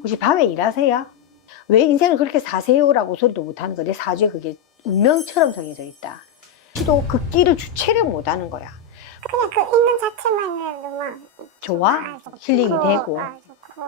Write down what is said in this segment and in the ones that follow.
혹시 밤에 일하세요? 왜 인생을 그렇게 사세요라고 소리도 못하는 거내 사주에 그게 운명처럼 정해져 있다. 또그 길을 주체를 못하는 거야. 그냥 그 있는 자체만으로도 막 좋아? 아, 힐링이 되고. 아, 좋고.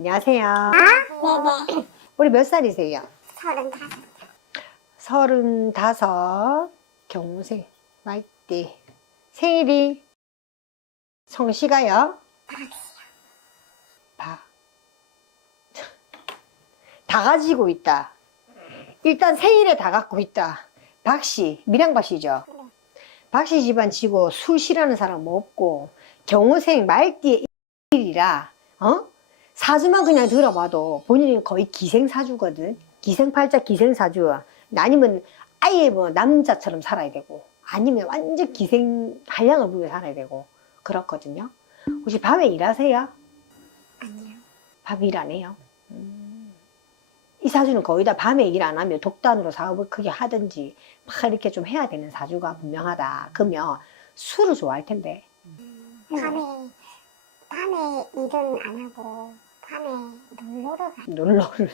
안녕하세요. 네네. 우리 몇 살이세요? 서른다섯. 서른다섯 경생 말띠 생일이 성씨가요? 박. 다 가지고 있다. 일단 생일에 다 갖고 있다. 박씨, 밀양박씨죠? 박씨 집안 치고 술 싫어하는 사람 없고 경호생 말띠의 일이라 어? 사주만 그냥 들어봐도 본인은 거의 기생사주거든. 기생팔자 기생사주. 아니면 아예 뭐 남자처럼 살아야 되고 아니면 완전 기생 한량을 부리고 살아야 되고 그렇거든요. 혹시 밤에 일하세요? 아니요. 밤에 일 안 해요? 음. 이 사주는 거의 다 밤에 일 안 하면 독단으로 사업을 크게 하든지 막 이렇게 좀 해야 되는 사주가 분명하다. 그러면 술을 좋아할 텐데. 밤에 밤에 일은 안 하고 밤에 놀러를 가. 놀러를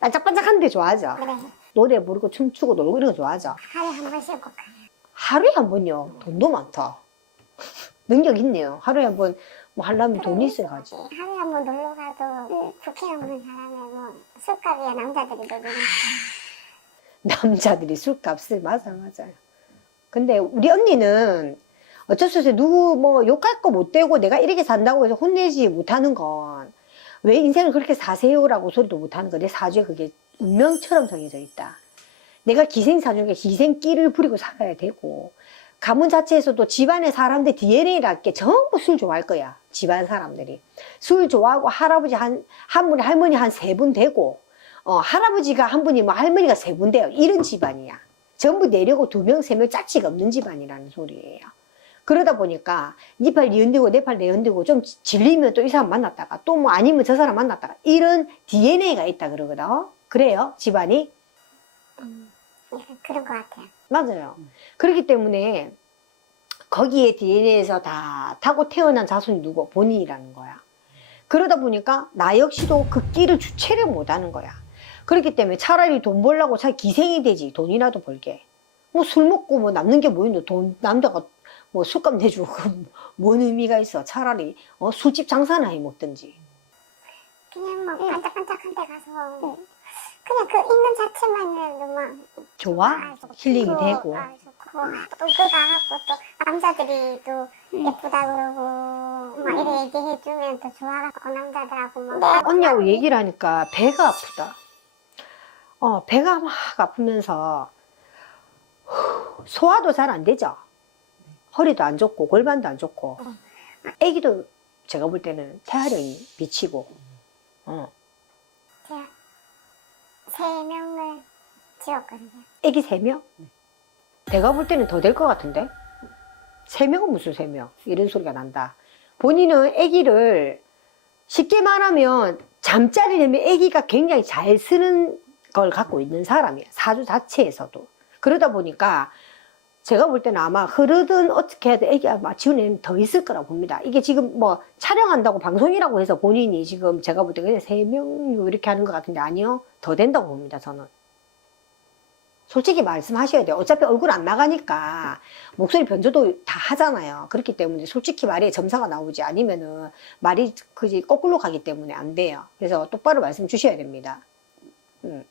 반짝반짝한 데 좋아하죠. 그래. 노래 부르고 춤추고 놀고 이런 거 좋아하죠. 하루에 한 번씩 꼭 가요. 하루에 한 번요. 돈도 많다. 능력 있네요. 하루에 한 번 뭐 하려면 돈이 있어야 가지. 하루에 한 번 놀러 가도 부킹 없는 사람은 뭐 술값이야 남자들이 놀리는 남자들이 술값을 맞아 맞아요. 근데 우리 언니는 어쩔 수 없이 누구 뭐 욕할 거 못 되고 내가 이렇게 산다고 해서 혼내지 못하는 건 왜 인생을 그렇게 사세요라고 소리도 못하는 거내 사주에 그게 운명처럼 정해져 있다. 내가 기생사주니까 기생끼를 부리고 살아야 되고 가문 자체에서도 집안의 사람들 DNA랄 게 전부 술 좋아할 거야. 집안 사람들이. 술 좋아하고 할아버지 한, 한 분이 할머니 한 세 분 되고 어, 할아버지가 한 분이 뭐 할머니가 세 분 돼요. 이런 집안이야. 전부 내려고 두 명, 세명 짝지가 없는 집안이라는 소리예요. 그러다 보니까 니팔 니흔들고 내 팔 내 흔들고 좀 질리면 또 이 사람 만났다가 또 뭐 아니면 저 사람 만났다가 이런 DNA가 있다 그러거든. 그래요? 집안이? 음, 약간 그런 것 같아요. 맞아요. 그렇기 때문에 거기에 DNA에서 다 타고 태어난 자손이 누구? 본인이라는 거야. 그러다 보니까 나 역시도 그 길을 주체를 못하는 거야. 그렇기 때문에 차라리 돈 벌라고 차 기생이 되지 돈이라도 벌게. 뭐 술 먹고 뭐 남는 게 뭐 있는데 돈 남자가 뭐 술값 내주고 뭔 의미가 있어. 차라리 어, 술집 장사나 해 먹든지. 그냥 뭐 반짝반짝한 데 가서 그냥 그 있는 자체만으로도 막 좋아? 아, 좋고, 힐링이 되고. 아, 좋고 또 그가 하고 또 남자들이 또 예쁘다 그러고 막 이래 얘기해주면 또 좋아갖고 남자들하고 막 언니하고 얘기를 하니까 배가 아프다. 어, 배가 막 아프면서 후, 소화도 잘 안 되죠. 허리도 안 좋고 골반도 안 좋고 아기도 제가 볼 때는 태아령이 미치고 어, 제가 세 명을 지었거든요. 아기 세 명? 내가 볼 때는 더 될 것 같은데 세 명은 무슨 세 명? 이런 소리가 난다. 본인은 아기를 쉽게 말하면 잠자리 되면 아기가 굉장히 잘 쓰는 걸 갖고 있는 사람이야. 사주 자체에서도. 그러다 보니까 제가 볼 때는 아마 흐르든 어떻게 해도 아기가 아마 지원에는 더 있을 거라고 봅니다. 이게 지금 뭐 촬영한다고 방송이라고 해서 본인이 지금 제가 볼 때 그냥 세명 이렇게 하는 것 같은데 아니요. 더 된다고 봅니다. 저는. 솔직히 말씀하셔야 돼요. 어차피 얼굴 안 나가니까 목소리 변조도 다 하잖아요. 그렇기 때문에 솔직히 말해 점사가 나오지 아니면은 말이 그지 거꾸로 가기 때문에 안 돼요. 그래서 똑바로 말씀 주셔야 됩니다. 음.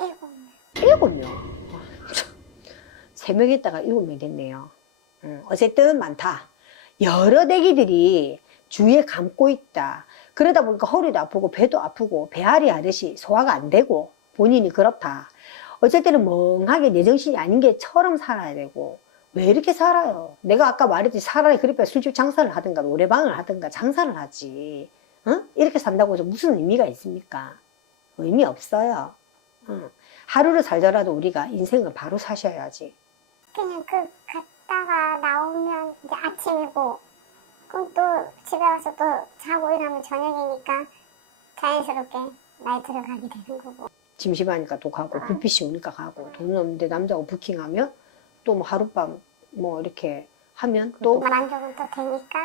일곱 명. 일곱 명. 아, 3명 있다가 7명 됐네요. 어쨌든 많다. 여러 대기들이 주위에 감고 있다. 그러다 보니까 허리도 아프고 배도 아프고 배앓이 하듯이 소화가 안 되고 본인이 그렇다. 어쨌든 멍하게 내 정신이 아닌 게처럼 살아야 되고 왜 이렇게 살아요? 내가 아까 말했듯이 살아야 그래야 술집 장사를 하든가 노래방을 하든가 장사를 하지. 어? 이렇게 산다고 해서 무슨 의미가 있습니까? 의미 없어요. 어. 하루를 살더라도 우리가 인생을 바로 사셔야지. 그냥 그 갔다가 나오면 이제 아침이고 그럼 또 집에 와서 또 자고 일하면 저녁이니까 자연스럽게 나이트를 가게 되는 거고 심심하니까 또 가고 불빛이 오니까 가고 돈 없는데 남자가 부킹하면 또 뭐 하룻밤 뭐 이렇게 하면 또 만족은 또 되니까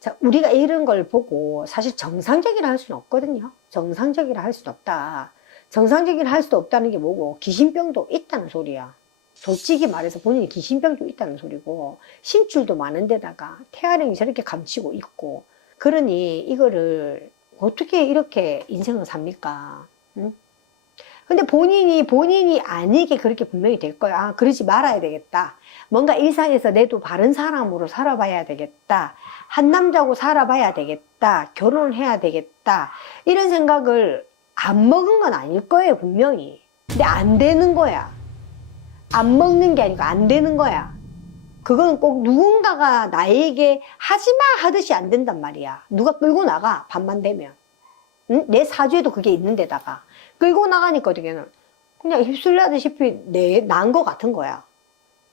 자, 우리가 이런 걸 보고 사실 정상적이라 할 수는 없거든요. 정상적이라 할 수는 없다. 정상적이라 할 수도 없다는 게 뭐고 귀신병도 있다는 소리야. 솔직히 말해서 본인이 귀신병도 있다는 소리고 신줄도 많은 데다가 태아령이 저렇게 감추고 있고 그러니 이거를 어떻게 이렇게 인생을 삽니까? 응? 근데 본인이 본인이 아니게 그렇게 분명히 될 거야. 아, 그러지 말아야 되겠다. 뭔가 일상에서 내도 바른 사람으로 살아봐야 되겠다. 한 남자고 살아봐야 되겠다. 결혼해야 되겠다. 이런 생각을 안 먹은 건 아닐 거예요, 분명히. 근데 안 되는 거야. 안 먹는 게 아니고 안 되는 거야. 그건 꼭 누군가가 나에게 하지마 하듯이 안 된단 말이야. 누가 끌고 나가, 밤만 되면. 응? 내 사주에도 그게 있는데다가. 끌고 나가니까 어떻게 그냥 휩쓸려다시피 내, 난 거 같은 거야.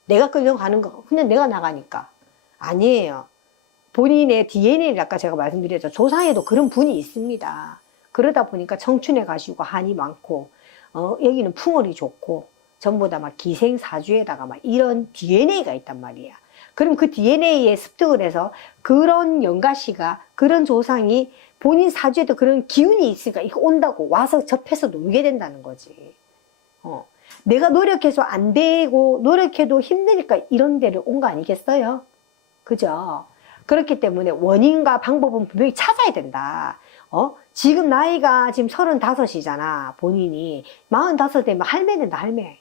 내가 끌려가는 거. 근데 내가 나가니까. 아니에요. 본인의 DNA를 아까 제가 말씀드렸죠. 조상에도 그런 분이 있습니다. 그러다 보니까 청춘에 가시고 한이 많고, 어, 여기는 풍월이 좋고, 전부 다 막 기생사주에다가 막 이런 DNA가 있단 말이야. 그럼 그 DNA에 습득을 해서 그런 영가씨가, 그런 조상이 본인 사주에도 그런 기운이 있으니까 이거 온다고 와서 접해서 놀게 된다는 거지. 어. 내가 노력해서 안 되고 노력해도 힘드니까 이런 데를 온 거 아니겠어요? 그죠? 그렇기 때문에 원인과 방법은 분명히 찾아야 된다. 어? 지금 나이가 지금 서른다섯이잖아, 본인이. 마흔다섯 되면 할매 된다, 할매.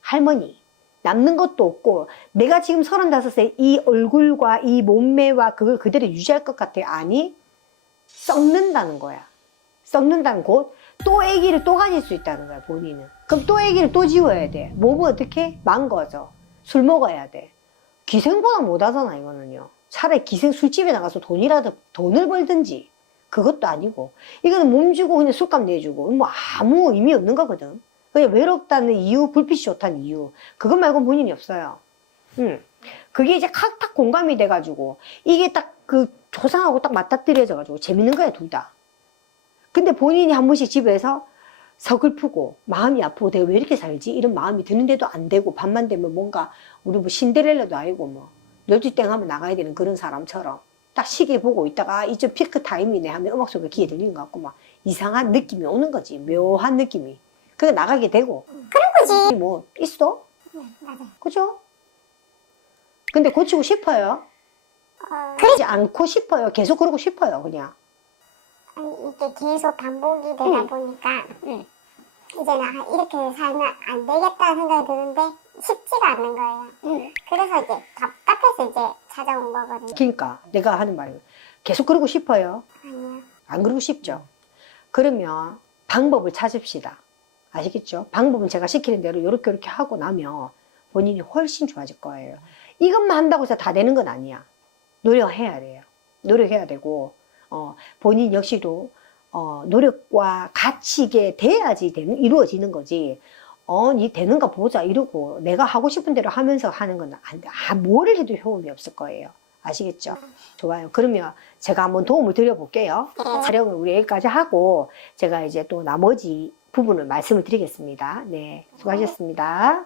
할머니. 남는 것도 없고, 내가 지금 서른다섯에 이 얼굴과 이 몸매와 그걸 그대로 유지할 것 같아. 아니, 썩는다는 거야. 썩는다는 곳, 또 아기를 또 가질 수 있다는 거야, 본인은. 그럼 또 아기를 또 지워야 돼. 몸은 어떻게? 망가져. 술 먹어야 돼. 기생보다 못 하잖아, 이거는요. 차라리 기생 술집에 나가서 돈이라도, 돈을 벌든지. 그것도 아니고. 이거는 몸 주고 그냥 술값 내주고. 뭐 아무 의미 없는 거거든. 그냥 외롭다는 이유, 불빛이 좋다는 이유. 그것 말고 본인이 없어요. 응. 그게 이제 칵탁 공감이 돼가지고. 이게 딱 그 조상하고 딱 맞닥뜨려져가지고 재밌는 거야, 둘 다. 근데 본인이 한 번씩 집에서 서글프고 마음이 아프고 내가 왜 이렇게 살지? 이런 마음이 드는데도 안 되고 밤만 되면 뭔가 우리 뭐 신데렐라도 아니고 뭐 열두땡 하면 나가야 되는 그런 사람처럼 딱 시계 보고 있다가 아, 이제 피크 타임이네 하면 음악 소리가 귀에 들리는 것 같고 막 이상한 느낌이 오는 거지 묘한 느낌이 그게 나가게 되고 그런 거지 뭐 있어? 네, 맞아요 그죠? 근데 고치고 싶어요? 어, 그러지 않고 싶어요 계속 그러고 싶어요 그냥 아니, 이게 계속 반복이 되다 응. 보니까 이제 나 이렇게 살면 안 되겠다는 생각이 드는데 쉽지가 않는 거예요. 그래서 이제 답답해서 이제 찾아온 거거든요. 그러니까 내가 하는 말이 계속 그러고 싶어요 아니요. 안 그러고 싶죠. 그러면 방법을 찾읍시다. 아시겠죠? 방법은 제가 시키는 대로 이렇게 이렇게 하고 나면 본인이 훨씬 좋아질 거예요. 이것만 한다고 해서 다 되는 건 아니야. 노력해야 돼요. 노력해야 되고 어, 본인 역시도 어, 노력과 이게 돼야지 되는, 이루어지는 거지. 어, 니 되는가 보자 이러고 내가 하고 싶은 대로 하면서 하는 건 안 돼. 아, 뭐를 해도 효험이 없을 거예요. 아시겠죠? 좋아요. 그러면 제가 한번 도움을 드려볼게요. 네. 촬영을 우리 여기까지 하고 제가 이제 또 나머지 부분을 말씀을 드리겠습니다. 네, 수고하셨습니다.